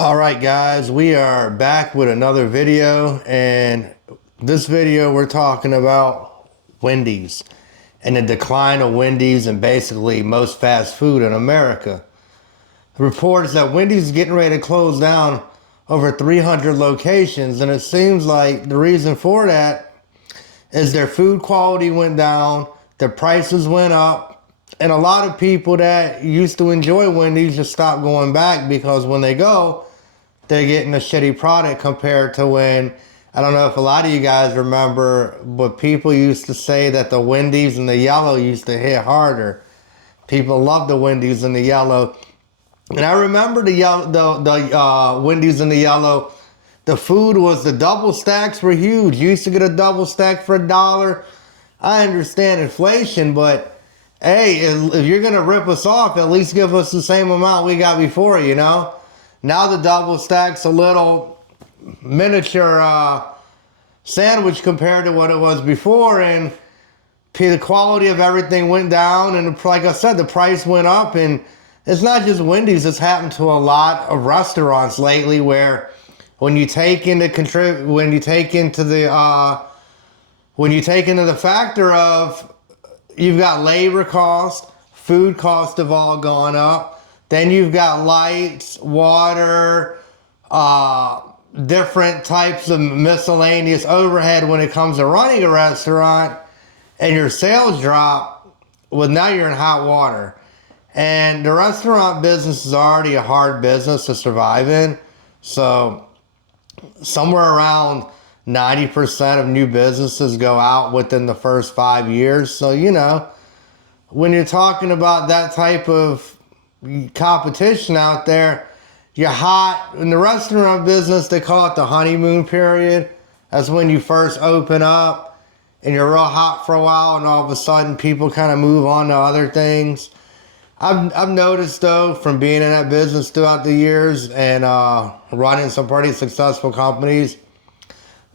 All right, guys, we are back with another video, and this video we're talking about Wendy's and the decline of Wendy's and basically most fast food in America. The report is that Wendy's is getting ready to close down over 300 locations, and it seems like the reason for that is their food quality went down, their prices went up, and a lot of people that used to enjoy Wendy's just stopped going back because when they go, they're getting a shitty product compared to when, I don't know if a lot of you guys remember, but people used to say that the Wendy's and the yellow used to hit harder. People loved the Wendy's and the yellow. And I remember the Wendy's and the yellow. The food was, the double stacks were huge. You used to get a double stack for $1. I understand inflation, but hey, if you're going to rip us off, at least give us the same amount we got before, you know? Now the double stack's a little miniature sandwich compared to what it was before, and the quality of everything went down, and like I said, the price went up. And it's not just Wendy's, it's happened to a lot of restaurants lately, where when you take into the factor of, you've got labor costs, food costs have all gone up. Then you've got lights, water, different types of miscellaneous overhead when it comes to running a restaurant, and your sales drop. Well, now you're in hot water. And the restaurant business is already a hard business to survive in. So somewhere around 90% of new businesses go out within the first 5 years. So, you know, when you're talking about that type of competition out there, you're hot. In the restaurant business, they call it the honeymoon period. That's when you first open up and you're real hot for a while, and all of a sudden people kind of move on to other things. I've noticed, though, from being in that business throughout the years and running some pretty successful companies,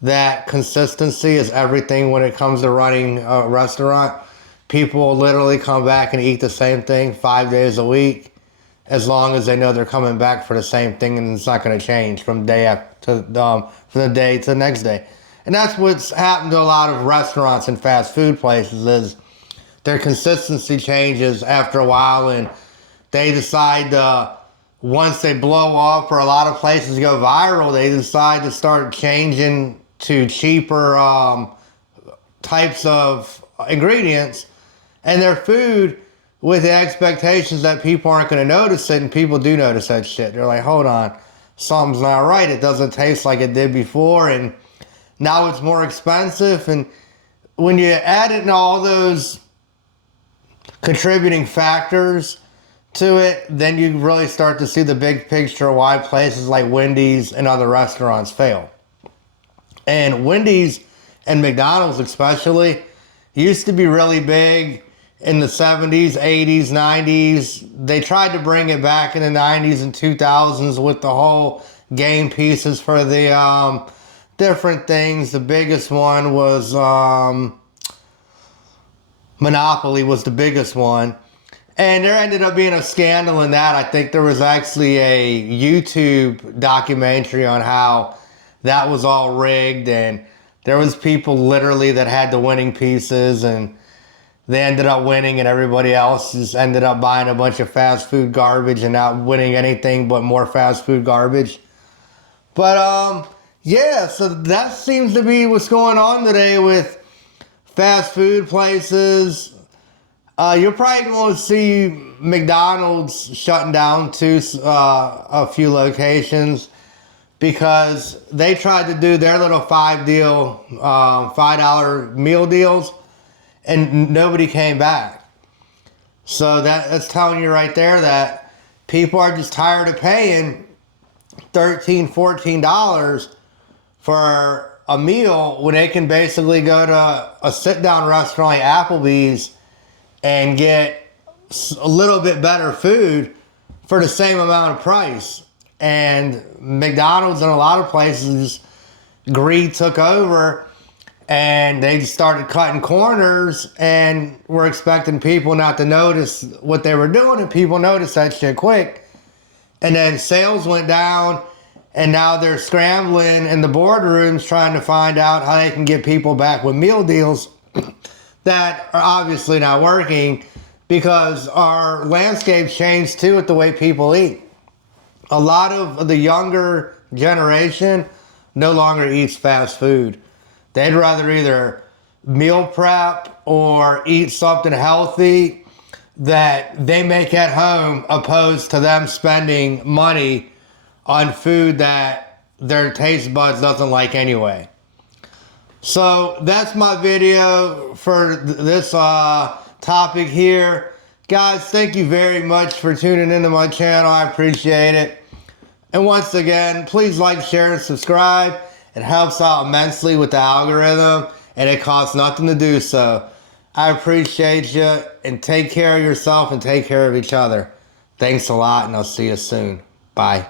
that consistency is everything when it comes to running a restaurant. People will literally come back and eat the same thing 5 days a week, as long as they know they're coming back for the same thing, and it's not going to change from the day to the next day. And that's what's happened to a lot of restaurants and fast food places, is their consistency changes after a while, and they decide once they blow up, or a lot of places go viral, they decide to start changing to cheaper types of ingredients and their food, with the expectations that people aren't going to notice it, and people do notice that shit. They're like, hold on, something's not right. It doesn't taste like it did before, and now it's more expensive. And when you add in all those contributing factors to it, then you really start to see the big picture of why places like Wendy's and other restaurants fail. And Wendy's and McDonald's especially used to be really big in the 70s, 80s, 90s. They tried to bring it back in the 90s and 2000s with the whole game pieces for the different things. The biggest one was Monopoly was the biggest one. And there ended up being a scandal in that. I think there was actually a YouTube documentary on how that was all rigged, and there was people literally that had the winning pieces, and they ended up winning, and everybody else just ended up buying a bunch of fast food garbage and not winning anything but more fast food garbage. But yeah, so that seems to be what's going on today with fast food places. You're probably going to see McDonald's shutting down a few locations, because they tried to do their little $5 meal deals, and nobody came back. So that's telling you right there that people are just tired of paying $13, $14 for a meal when they can basically go to a sit-down restaurant like Applebee's and get a little bit better food for the same amount of price. And McDonald's and a lot of places, greed took over, and they started cutting corners, and were expecting people not to notice what they were doing, and people noticed that shit quick. And then sales went down, And now they're scrambling in the boardrooms trying to find out how they can get people back with meal deals that are obviously not working, because our landscape changed too with the way people eat. A lot of the younger generation no longer eats fast food. They'd rather either meal prep or eat something healthy that they make at home, opposed to them spending money on food that their taste buds doesn't like anyway. So that's my video for this topic here. Guys, thank you very much for tuning into my channel. I appreciate it. And once again, please like, share, and subscribe. It helps out immensely with the algorithm, and it costs nothing to do so. I appreciate you, and take care of yourself and take care of each other. Thanks a lot, and I'll see you soon. Bye.